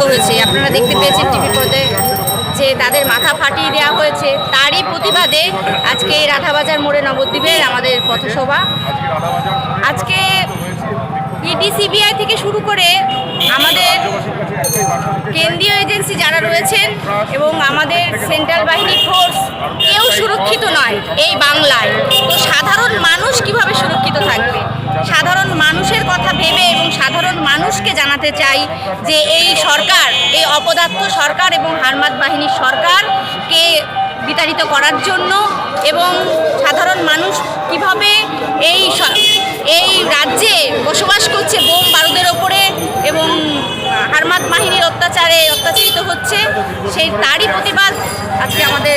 হয়েছে। আপনারা দেখতে পেয়েছেন টিভি পর্দে যে তাদের মাথা ফাটিয়ে দেওয়া হয়েছে। তারই প্রতিবাদে আজকে রাধাবাজার মোড়ে নবদ্বীপের আমাদের পথসভা। আজকে ইডি সিবিআই থেকে শুরু করে আমাদের কেন্দ্রীয় এজেন্সি যারা রয়েছেন এবং আমাদের সেন্ট্রাল বাহিনী ফোর্স কেউ সুরক্ষিত নয় এই বাংলায়। জানাতে চাই যে এই সরকার, এই অপদার্থ সরকার এবং হারমাত বাহিনীর সরকারকে বিতাড়িত করার জন্য এবং সাধারণ মানুষ কীভাবে এই এই রাজ্যে বসবাস করছে বোম বারুদের ওপরে এবং হারমাত বাহিনীর অত্যাচারে অত্যাচারিত হচ্ছে, সেই তারই প্রতিবাদ আজকে আমাদের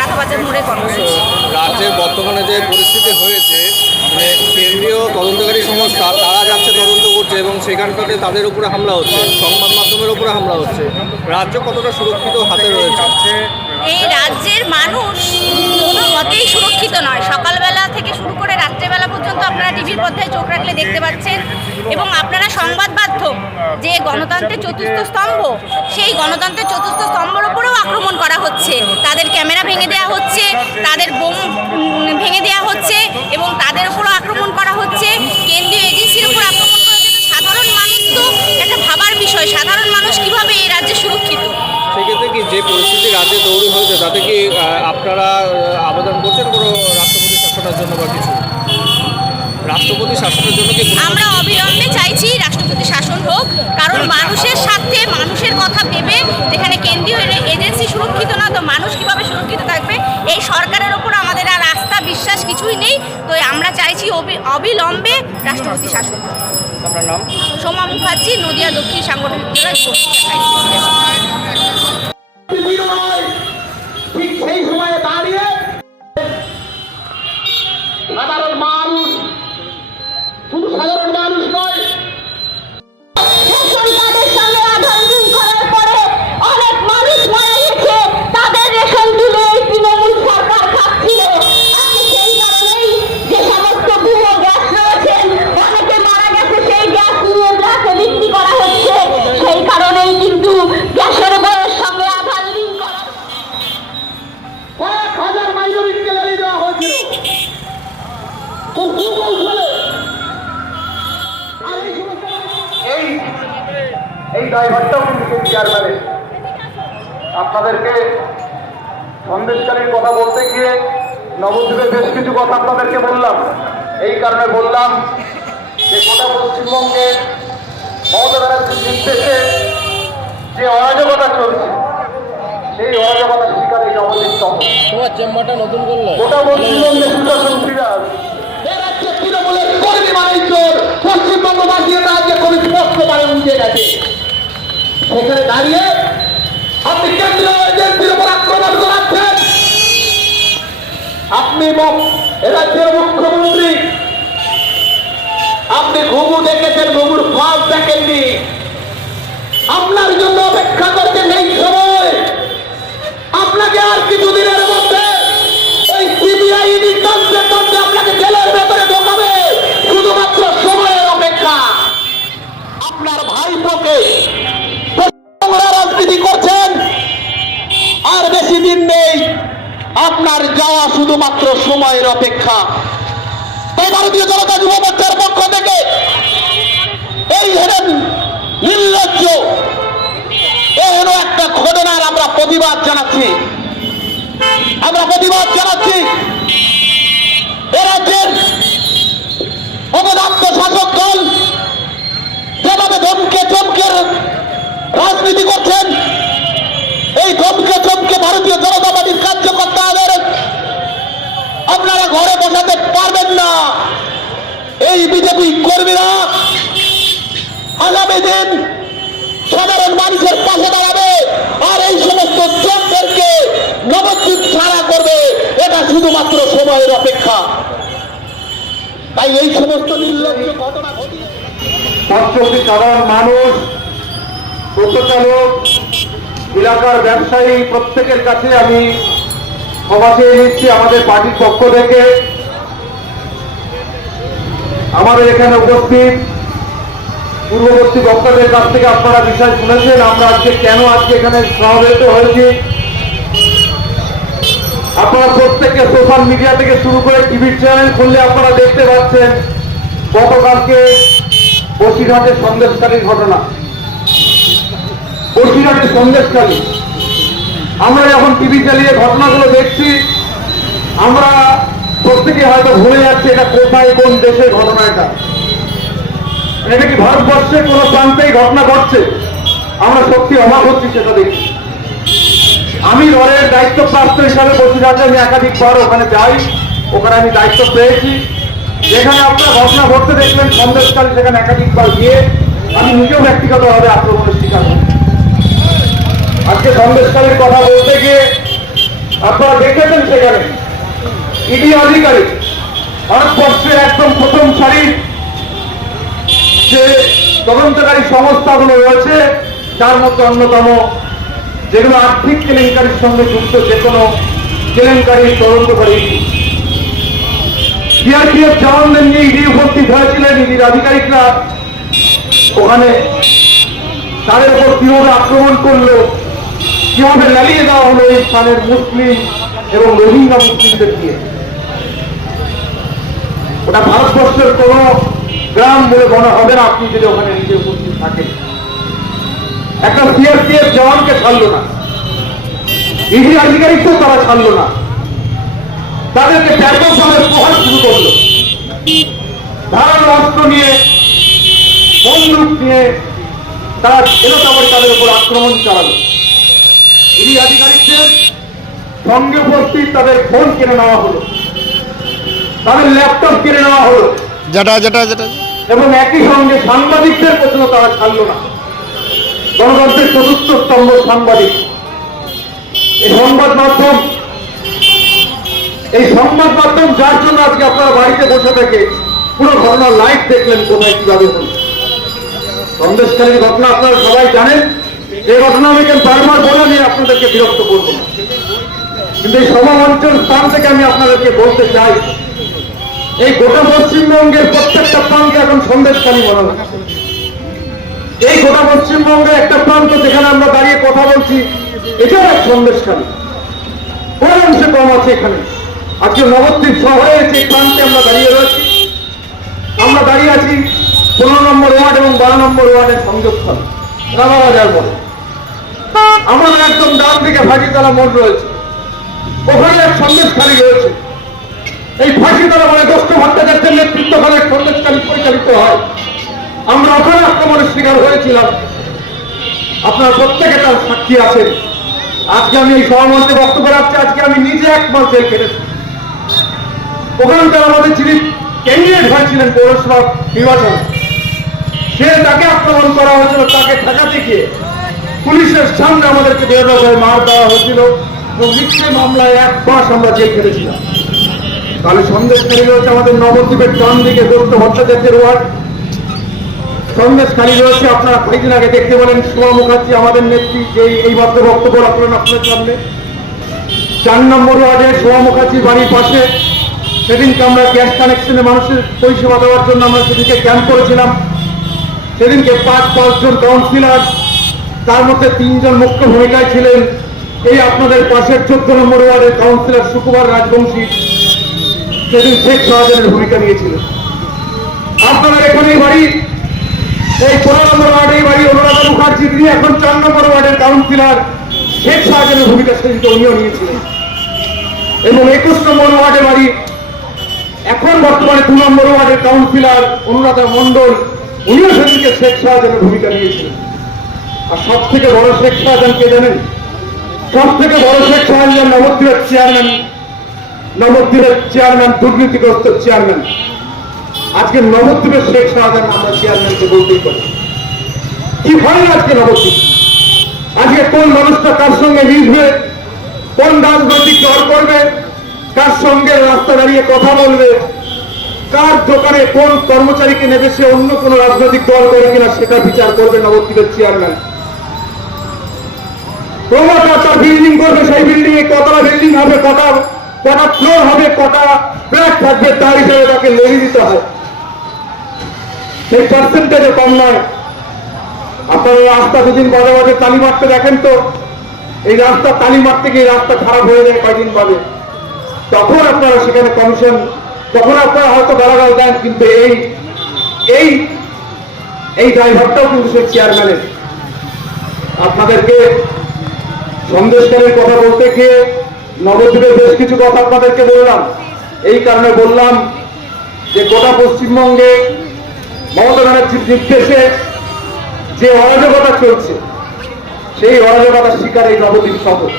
রাখাবাজার মোড়ে কর্মসূচি। রাজ্যের বর্তমানে যে পরিস্থিতি হয়েছে কেন্দ্রীয় তদন্তকারী সংস্থা, তারা যাচ্ছে তদন্ত করছে এবং সেখানটাতে তাদের উপরে হামলা হচ্ছে, সংবাদ মাধ্যমের উপরে হামলা হচ্ছে। রাজ্য কতটা সুরক্ষিত হাতে রয়েছে? এই রাজ্যের মানুষ কোনো সুরক্ষিত নয়। সকালবেলা থেকে শুরু করে রাত্রেবেলা পর্যন্ত আপনারা টিভির পর্দায় চোখ রাখলে দেখতে পাচ্ছেন। এবং আপনারা সংবাদ মাধ্যম যে গণতন্ত্রের চতুর্থ স্তম্ভ, সেই গণতন্ত্রের চতুর্থ স্তম্ভের উপরেও আক্রমণ করা হচ্ছে। তাদের ক্যামেরা ভেঙে দেওয়া হচ্ছে, তাদের বোম ভেঙে দেওয়া হচ্ছে এবং তাদের উপরও আক্রমণ করা হচ্ছে। কেন্দ্রীয় এজেন্সির উপর আক্রমণ করা হচ্ছে। সাধারণ মানুষ তো একটা ভাবার বিষয়, সাধারণ মানুষ কীভাবে এই রাজ্যে সুরক্ষিত? সেক্ষেত্রে কি যে পরিস্থিতি রাজ্যে তৈরি হয়েছে, তাতে কি আপনারা আহ, আবেদন করছেন কোনো রাষ্ট্রপতি শাসনের জন্য বা কিছু রাষ্ট্রপতি শাসনের জন্য কি আমরা অবিলম্বে চাইছি রাষ্ট্রপতি শাসন হোক কারণ মানুষের স্বার্থে মানুষের কথা ভেবে যেখানে কেন্দ্রীয় এজেন্সি সুরক্ষিত না তো মানুষ কীভাবে সুরক্ষিত থাকবে? এই সরকারের ওপর আমাদের আর আস্থা বিশ্বাস কিছুই নেই তো আমরা চাইছি অবিলম্বে রাষ্ট্রপতি শাসন হোক। আপনার নাম? সোমা মুখার্জি নদিয়া দক্ষিণ সাংগঠনিক জেলার ঠিক সেই সময়ে দাঁড়িয়ে সাধারণ ড্রাইভারটাও কিন্তু চেয়ারম্যানের আপনাদেরকে সন্দেশকারীর কথা বলতে গিয়ে নবদ্বীপে বেশ কিছু কথা আপনাদেরকে বললাম। এই কারণে বললাম যে গোটা পশ্চিমবঙ্গে মমতা ব্যানার্জির নির্দেশে যে অরাজকতা চলছে সেই অরাজকতার শিকার এই নবদ্বীপ শহর তোমার চেম্বারটা নতুন করল? গোটা পশ্চিমবঙ্গে সুশাসন ফিরাজ রাজ্যে তৃণমূলের কর্মী মানেই চোর পশ্চিমবঙ্গবাসী এটা আজকে খুবই স্পষ্ট মানে উঠে গেছে। সেখানে দাঁড়িয়ে আপনি কেন্দ্রীয় আক্রমণ করাচ্ছেন। আপনি ম- এ রাজ্যের মুখ্যমন্ত্রী। আপনি ঘুঘু দেখেছেন, ঘুঘুর ফাঁস দেখেননি। আপনার জন্য অপেক্ষা করছেন এই সময়। আপনাকে আর কিছুদিনের মধ্যে ওই সিবিআই তন্ত্রে তন্ত্রে আপনাকে জেলের ভেতরে ঢোকাবে। শুধুমাত্র সময়ের অপেক্ষা। আপনার ভাইপোকে রাজনীতি করছেন, আর বেশি দিন নেই। আপনার যাওয়া শুধুমাত্র সময়ের অপেক্ষা। তাই ভারতীয় জনতা যুব মোর্চার পক্ষ থেকে এই হেরেন নির্লজ্জ। এর একটা ঘটনার আমরা প্রতিবাদ জানাচ্ছি। আমরা প্রতিবাদ জানাচ্ছি এ রাজ্যের অবদাত্ত শাসক দল যেভাবে ধমকে চমকে রাজনীতি করছেন। এই ধমকে চমকে ভারতীয় জনতা পার্টির কার্যকর্তাদের আপনারা ঘরে বসাতে পারবেন না। এই বিজেপি কর্মীরা আগামী দিন সাধারণ মানুষের পাশে দাঁড়াবে আর এই সমস্ত চোখদেরকে নবদ্বীপ ছাড়া করবে। এটা শুধুমাত্র সময়ের অপেক্ষা। তাই এই সমস্ত নির্লজ্জ ঘটনা ঘটিয়ে সাধারণ মানুষ এলাকার ব্যবসায়ী প্রত্যেকের কাছে আমি ক্ষমা চেয়ে নিচ্ছি আমাদের পার্টির পক্ষ থেকে। আমাদের এখানে উপস্থিত পূর্ববর্তী বক্তাদের কাছ থেকে আপনারা বিষয় শুনেছেন, আমরা আজকে কেন আজকে এখানে সমাবেত হয়েছি। আপনারা প্রত্যেকে সোশ্যাল মিডিয়া থেকে শুরু করে টিভির চ্যানেল খুললে আপনারা দেখতে পাচ্ছেন, গতকালকে বসিরহাটের সন্দেশকারীর ঘটনা। বসিরহাটের সন্দেশকারী আমরা যখন টিভি চালিয়ে ঘটনাগুলো দেখছি। আমরা প্রত্যেকে হয়তো ভুলে যাচ্ছি এটা কোথায়, কোন দেশে ঘটনা এটা। এটা কি ভারতবর্ষের কোনো প্রান্তেই ঘটনা ঘটছে? আমরা সত্যি অবাক হচ্ছি সেটা দেখি। আমি দলের দায়িত্বপ্রাপ্ত হিসাবে বসিরহাটে আমি একাধিকবার ওখানে যাই। ওখানে আমি দায়িত্ব পেয়েছি। যেখানে আপনার ঘটনা ঘটতে দেখলেন সন্দেশকারী সেখানে একাধিকবার গিয়ে আমি নিজেও ব্যক্তিগতভাবে আক্রমণের শিকার হই আজকে সন্দেশকারীর কথা বলতে গিয়ে আপনারা দেখেছেন সেখানে ইডি আধিকারিক ভারতবর্ষের একদম প্রথম সারির যে তদন্তকারী সংস্থাগুলো রয়েছে তার মধ্যে অন্যতম যেগুলো আর্থিক কেলেঙ্কারির সঙ্গে যুক্ত যে কোনো কেলেঙ্কারির তদন্তকারী সিআরপিএফ জওয়ানদের নিয়ে ইডি উপস্থিত হয়েছিলেন, ইডির আধিকারিকরা। ওখানে তাদের উপর কীভাবে আক্রমণ করল কীভাবে লেলিয়ে দেওয়া হলো এই স্থানের মুসলিম এবং রোহিঙ্গা মুসলিমদের দিয়ে? ওটা ভারতবর্ষের কোন গ্রাম বলে মনে হবে না, আপনি যদি ওখানে নিজে উপস্থিত থাকেন। একটা সিআরপিএফ জওয়ানকে ছাড়লো না। ইডি আধিকারিককেও তারা ছাড়লো না। তাদেরকে ব্যাপকভাবে প্রহার শুরু করল। ধারালো অস্ত্র নিয়ে, বন্দুক নিয়ে তারা এলো তাদের উপর আক্রমণ চালালো। ইডি আধিকারিকদের সঙ্গে উপস্থিত তাদের ফোন কিনে নেওয়া হলো। তাদের ল্যাপটপ কিনে নেওয়া হলো। যেটা যেটা যেটা। এবং একই সঙ্গে সাংবাদিকদের প্রশ্ন তারা ছাড়লো না। গণতন্ত্রের চতুর্থ স্তম্ভ সাংবাদিক। এই সংবাদ মাধ্যম এই সংবাদ মাধ্যম যার জন্য আজকে আপনারা বাড়িতে বসে থেকে পুরো ঘটনা লাইভ দেখলেন কোথায় কীভাবে হল। সন্দেশকারীর ঘটনা আপনারা সবাই জানেন। এই ঘটনা আমি বারবার বলে নিয়ে আপনাদেরকে বিরক্ত করব না? কিন্তু এই সভা মঞ্চের স্থান থেকে আমি আপনাদেরকে বলতে চাই, এই গোটা পশ্চিমবঙ্গের প্রত্যেকটা প্রান্তে এখন সন্দেশকারী মনে হচ্ছে। এই গোটা পশ্চিমবঙ্গের একটা প্রান্ত যেখানে আমরা দাঁড়িয়ে কথা বলছি, এটাও এক সন্দেশকারী কোন অংশে কম আছে এখানে? আজকে নবদ্বীপ শহরের যে প্রান্তে আমরা দাঁড়িয়ে রয়েছি, আমরা দাঁড়িয়ে আছি পনেরো নম্বর ওয়ার্ড এবং বারো নম্বর ওয়ার্ডের সংযোগস্থল। রামাবাজার বলে। আমাদের একদম ডান দিকে ভাটিতলা মোড় রয়েছে। ওখানে এক সন্দেশকারী রয়েছে। এই ফাঁসি দ্বারা মানে দোষ্ট ভট্টাচার্যের নেতৃত্বকালে সন্দেশকারী পরিচালিত হয়। আমরা ওখানে আক্রমণের শিকার হয়েছিলাম। আপনার প্রত্যেকে তার সাক্ষী আছেন আজকে আমি এই সভামঞ্চে বক্তব্য রাখছি, আজকে আমি নিজে এক মাস জেল কেটেছি ওখানকার আমাদের যিনি ক্যান্ডিডেট হয়েছিলেন পৌরসভা নির্বাচনে, সে তাকে আক্রমণ করা হয়েছিল, তাকে ঠেকাতে গিয়ে। পুলিশের সামনে আমাদেরকে বেরোভাবে মার দেওয়া হয়েছিল মিথ্যে মামলায় এক মাস আমরা জেল কেটেছিলাম তাহলে সন্দেশ সন্দেশকারী রয়েছে আমাদের নবদ্বীপের ডান দিকে গৌরব ভট্টাচার্যের ওয়ার্ড। সন্দেশকারী রয়েছে আপনারা কয়েকদিন আগে দেখতে বলেন সোমা মুখার্জি আমাদের নেত্রী যে এই মাত্র বক্তব্য রাখলেন আপনার সামনে। চার নম্বর ওয়ার্ডে সোমা মুখার্জির বাড়ির পাশে সেদিনকে আমরা গ্যাস কানেকশনে মানুষের পরিষেবা দেওয়ার জন্য আমরা সেদিনকে ক্যাম্প করেছিলাম। সেদিনকে পাঁচ পাঁচজন কাউন্সিলর তার মধ্যে তিনজন মুখ্য ভূমিকায় ছিলেন এই আপনাদের পাশের চোদ্দ নম্বর ওয়ার্ডের কাউন্সিলর সুকুমার রাজবংশী সেদিন শেখ শাহজাহানের ভূমিকা নিয়েছিলেন। আপনাদের এখানেই বাড়ি, এই পনেরো নম্বর ওয়ার্ডেই বাড়ি অনুরাধা মুখার্জি তিনি এখন চার নম্বর ওয়ার্ডের কাউন্সিলর, শেখ শাহজাহানের ভূমিকা সেদিনকে উনিও নিয়েছিলেন। এবং একুশ নম্বর ওয়ার্ডে বাড়ি, এখন বর্তমানে দু নম্বর ওয়ার্ডের কাউন্সিলর অনুরাধা মন্ডল উনিও সেদিনকে শেখ শাহজাহানের ভূমিকা নিয়েছিলেন। আর সব থেকে বড় শেখ শাহজাহান কে জানেন? সব থেকে বড় শেখ শাহজাহান নবদ্বীপের চেয়ারম্যান নবদ্বীপের চেয়ারম্যান, দুর্নীতিগ্রস্ত চেয়ারম্যান। আজকে নবদ্বীপের শেখ শাহজাহান আমরা চেয়ারম্যানকে বলতেই পারি। কি হয় আজকে নবদ্বীপ? আজকে কোন মানুষটা কার সঙ্গে মিশবে? কোন রাজনৈতিক দল করবে? কার সঙ্গে রাস্তা দাঁড়িয়ে কথা বলবে? কার দোকানে কোন কর্মচারীকে নেবে? সে অন্য কোন রাজনৈতিক দল করে কিনা সেটা বিচার করবে নবদ্বীপের চেয়ারম্যান। প্রমোটার তার বিল্ডিং করবে, সেই বিল্ডিং এ কতটা বিল্ডিং হবে, কটা কটা ফ্লোর হবে, কটা ফ্ল্যাট থাকবে, তার হিসেবে তাকে লেগে দিতে হয়। সেই পার্সেন্টেজে কম নয়। আপনারা রাস্তা দুদিন বাজে বাজে তালি মারতে দেখেন তো, এই রাস্তা তালি মারতে গিয়ে রাস্তা খারাপ হয়ে যায় কয়দিন বাদে। তখন আপনারা সেখানে কমিশন তখন আপনারা হয়তো গালাগাল দেন, কিন্তু এই এই এই ড্রাইভারটাও কিন্তু সেই চেয়ারম্যানের আপনাদেরকে সন্দেশকারীর কথা বলতে গিয়ে নবদ্বীপের বেশ কিছু কথা আপনাদেরকে বললাম। এই কারণে বললাম যে গোটা পশ্চিমবঙ্গে মমতা ব্যানার্জির নির্দেশে যে অরাজকতা চলছে, সেই অরাজকতার শিকার এই নবদ্বীপ শহর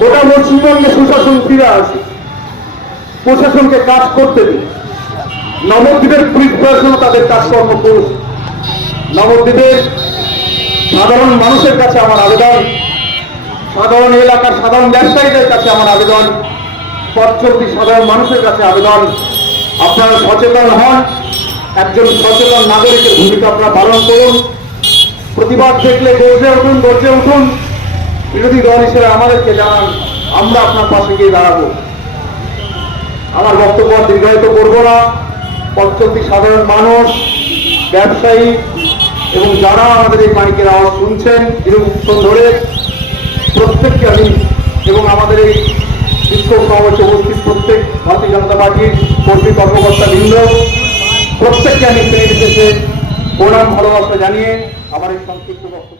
গোটা পশ্চিমবঙ্গে সুশাসন ফিরে আসে, প্রশাসনকে কাজ করতে দিন নবদ্বীপের পুলিশ প্রশাসন তাদের কাজকর্ম করুক নবদ্বীপের সাধারণ মানুষের কাছে আমার আবেদন এলাকার সাধারণ ব্যবসায়ীদের কাছে আমার আবেদন পথচলতি সাধারণ মানুষের কাছে আবেদন। আপনারা সচেতন হন, একজন সচেতন নাগরিকের ভূমিকা আপনারা পালন করুন। প্রতিবাদ দেখলে গর্জে উঠুন গর্জে উঠুন। বিরোধী দল হিসেবে আমাদেরকে জানান, আমরা আপনার পাশে গিয়ে দাঁড়াবো। আমার বক্তব্য দীর্ঘায়িত করব না। পথচলতি সাধারণ মানুষ, ব্যবসায়ী, এবং যারা আমাদের এই মাইকের আওয়াজ শুনছেন, দীর্ঘক্ষণ ধরে প্রত্যেককে আমি এবং আমাদের এই বিক্ষোভ সমাবেশে উপস্থিত প্রত্যেক ভারতীয় জনতা পার্টির কর্মী কর্মকর্তা বৃন্দ, প্রত্যেককে আমি শ্রেণি বিশেষে প্রণাম, ভালোবাসা জানিয়ে আমার এই সংক্ষিপ্ত বক্তব্য